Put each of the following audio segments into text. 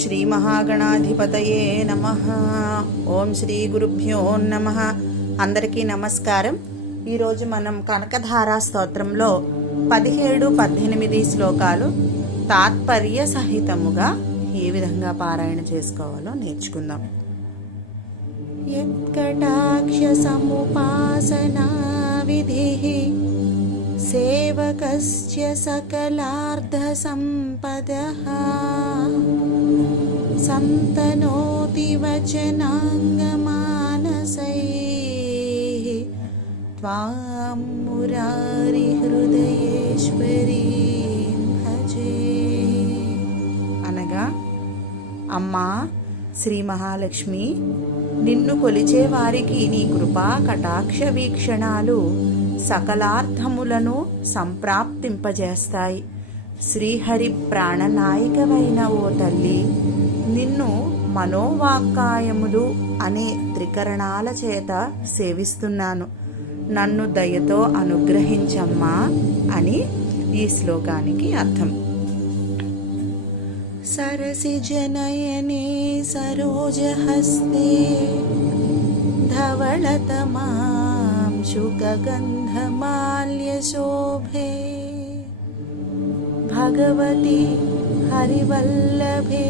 శ్రీ మహాగణాధిపతయే నమ. ఓం శ్రీ గురుభ్యో నమ. అందరికీ నమస్కారం. ఈరోజు మనం కనకధారా స్తోత్రంలో పదిహేడు పద్దెనిమిది శ్లోకాలు తాత్పర్య సహితముగా ఏ విధంగా పారాయణ చేసుకోవాలో నేర్చుకుందాం. యత్కటాక్ష సముపాసనా విధి सेवकस्य सकलार्धसम्पदः सन्तनोति वचनाङ्गमानसैः त्वां मुरारिहृदयेश्वरीं భజే అనగా అమ్మా శ్రీ మహాలక్ష్మి నిన్ను కొలిచే వారికి నీ కృపా కటాక్ష వీక్షణాలు సకలార్థములను సంప్రాప్తింపజేస్తాయి. శ్రీహరి ప్రాణనాయకమైన ఓ తల్లి నిన్ను మనోవాక్కాయములు అనే త్రికరణాల చేత సేవిస్తున్నాను. నన్ను దయతో అనుగ్రహించమ్మా అని ఈ శ్లోకానికి అర్థం. సరసి జనయనే సరోజహస్తే ధవళతమా शुकगन्धमाल्यशोभे भगवति हरिवल्लभे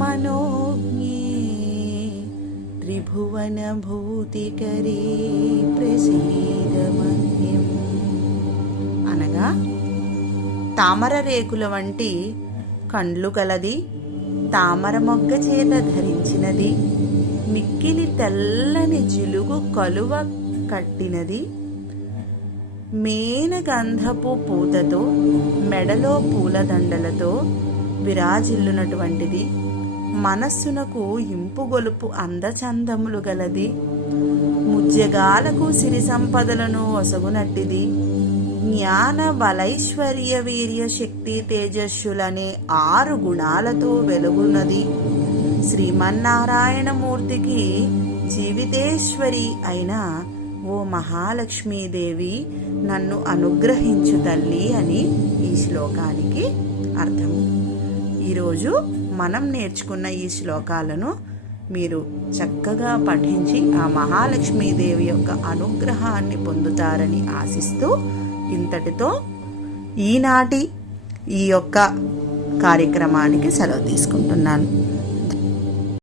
मनोज्ञे त्रिभुवनभूतिकरे प्रसीदमह्यम् అనగా తామర రేకుల వంటి కండ్లు కలది తామర మొగ్గ చేత ధరించినది మిక్కిలి తెల్లని జిలుగు కలువ కట్టినది. మేనగంధపు పూతతో మెడలో పూలదండలతో విరాజిల్లునటువంటిది. మనస్సునకు ఇంపుగొలుపు అందచందములు గలది. ముజ్జగాలకు సిరి సంపదలను ఒసగునట్టిది. జ్ఞాన బలైశ్వర్య వీర్య శక్తి తేజస్సులనే ఆరు గుణాలతో వెలుగున్నది. శ్రీమన్నారాయణమూర్తికి జీవితేశ్వరి అయిన ఓ మహాలక్ష్మీదేవి నన్ను అనుగ్రహించు తల్లి అని ఈ శ్లోకానికి అర్థము ఈరోజు మనం నేర్చుకున్న ఈ శ్లోకాలను మీరు చక్కగా పఠించి ఆ మహాలక్ష్మీదేవి యొక్క అనుగ్రహాన్ని పొందుతారని ఆశిస్తూ ఇంతటితో ఈనాటి ఈ యొక్క కార్యక్రమానికి సెలవు తీసుకుంటున్నాను.